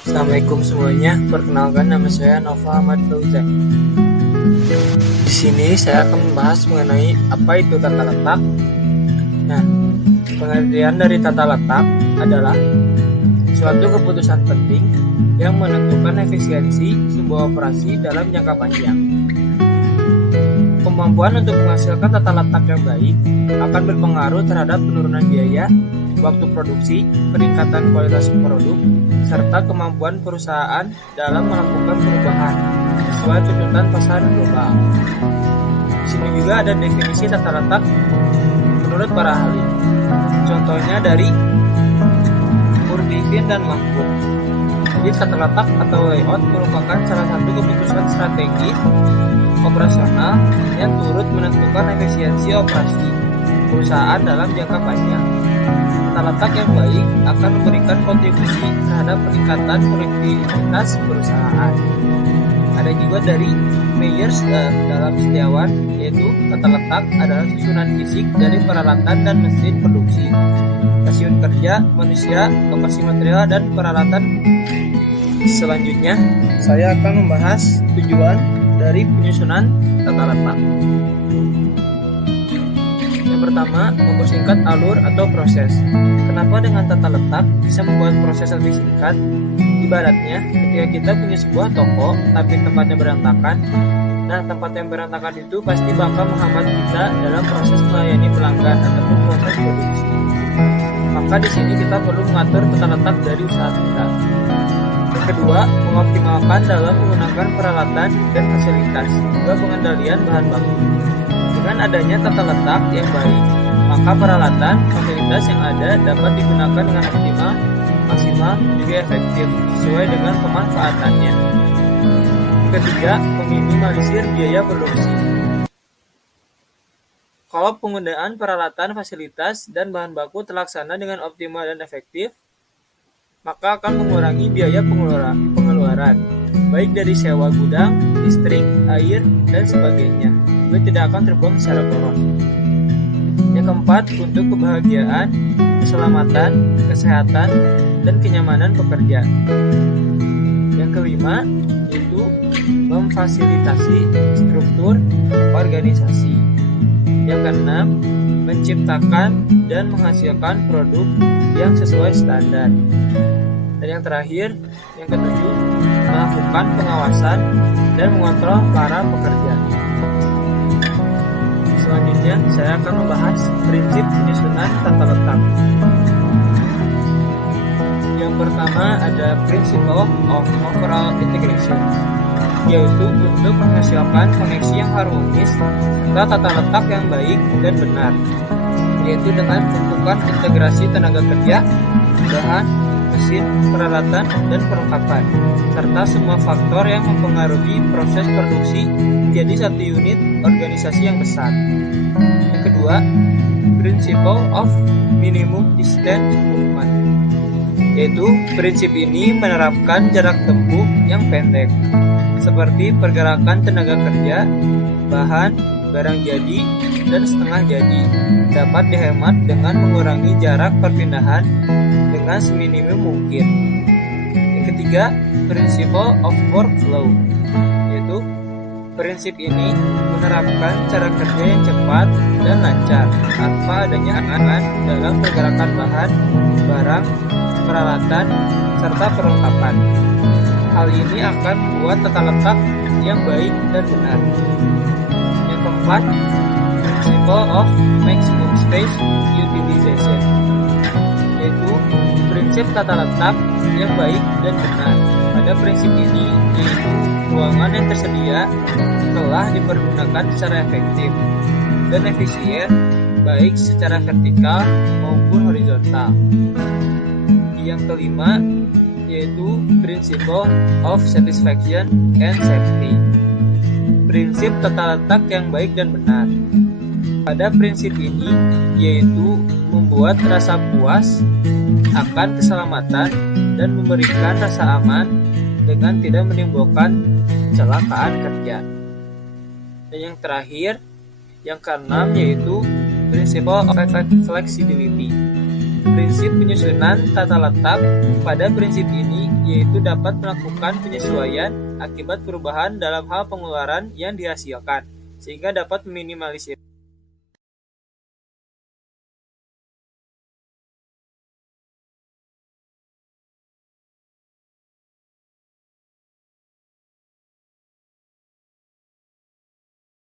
Assalamualaikum semuanya, perkenalkan nama saya Nova Ahmad Fauzan. Di sini saya akan membahas mengenai apa itu tata letak. Nah, pengertian dari tata letak adalah suatu keputusan penting yang menentukan efisiensi sebuah operasi dalam jangka panjang. Kemampuan untuk menghasilkan tata letak yang baik akan berpengaruh terhadap penurunan biaya, waktu produksi, peningkatan kualitas produk, serta kemampuan perusahaan dalam melakukan perubahan sesuai tuntutan pasar global. Di sini juga ada definisi tata letak menurut para ahli. Contohnya dari Urdivin dan Mahfud. Jadi tata letak atau layout merupakan salah satu keputusan strategis operasional yang turut menentukan efisiensi operasi perusahaan dalam jangka panjang. Tata letak yang baik akan memberikan kontribusi terhadap peningkatan produktivitas perusahaan. Ada juga dari Meyers dalam Setiawan, yaitu tata letak adalah susunan fisik dari peralatan dan mesin produksi, stasiun kerja, manusia, lokasi material, dan peralatan. Selanjutnya, saya akan membahas tujuan dari penyusunan tata letak. Yang pertama, mempersingkat alur atau proses. Kenapa dengan tata letak bisa membuat proses lebih singkat? Ibaratnya, ketika kita punya sebuah toko tapi tempatnya berantakan, nah tempat yang berantakan itu pasti bakal menghambat kita dalam proses melayani pelanggan ataupun proses produksi. Maka di sini kita perlu mengatur tata letak dari usaha kita. Yang kedua, mengoptimalkan dalam menggunakan peralatan dan fasilitas, juga pengendalian bahan baku. Dengan adanya tata letak yang baik, maka peralatan, fasilitas yang ada dapat digunakan dengan optimal, maksimal, juga efektif, sesuai dengan pemanfaatannya. Ketiga, meminimalisir biaya produksi. Kalau penggunaan peralatan, fasilitas, dan bahan baku terlaksana dengan optimal dan efektif, maka akan mengurangi biaya pengeluaran, baik dari sewa gudang, listrik, air, dan sebagainya. Juga tidak akan terbuang secara boros. Yang keempat, untuk kebahagiaan, keselamatan, kesehatan, dan kenyamanan pekerja. Yang kelima, yaitu memfasilitasi struktur organisasi. Yang keenam, menciptakan dan menghasilkan produk yang sesuai standar. Dan yang terakhir, yang ketujuh, melakukan pengawasan dan mengontrol para pekerja. Selanjutnya, saya akan membahas prinsip penyusunan tata letak. Yang pertama ada Principle of Overall Integration, yaitu untuk menghasilkan koneksi yang harmonis serta tata letak yang baik dan benar, yaitu dengan melakukan integrasi tenaga kerja, bahan, mesin, peralatan, dan perlengkapan, serta semua faktor yang mempengaruhi proses produksi menjadi satu unit organisasi yang besar. Yang kedua, Principle of Minimum Distance Movement, yaitu prinsip ini menerapkan jarak tempuh yang pendek, seperti pergerakan tenaga kerja, bahan, barang jadi, dan setengah jadi, dapat dihemat dengan mengurangi jarak perpindahan dengan seminimum mungkin. Yang ketiga, Principle of Workflow, yaitu prinsip ini menerapkan cara kerja yang cepat dan lancar tanpa adanya halangan dalam pergerakan bahan, barang, peralatan, serta perlengkapan. Hal ini akan membuat tata letak yang baik dan benar. Yang keempat, Principle of Maximum Space Utilization, yaitu prinsip tata letak yang baik dan benar. Pada prinsip ini, yaitu ruangan yang tersedia telah dipergunakan secara efektif dan efisien, baik secara vertikal maupun horizontal. Yang kelima, yaitu Principle of Satisfaction and Safety, prinsip tata letak yang baik dan benar. Pada prinsip ini, yaitu membuat rasa puas akan keselamatan dan memberikan rasa aman dengan tidak menimbulkan kecelakaan kerja. Dan yang terakhir, yang keenam, yaitu Principle of Flexibility, prinsip penyusunan tata letak. Pada prinsip ini yaitu dapat melakukan penyesuaian akibat perubahan dalam hal pengeluaran yang dihasilkan, sehingga dapat meminimalisir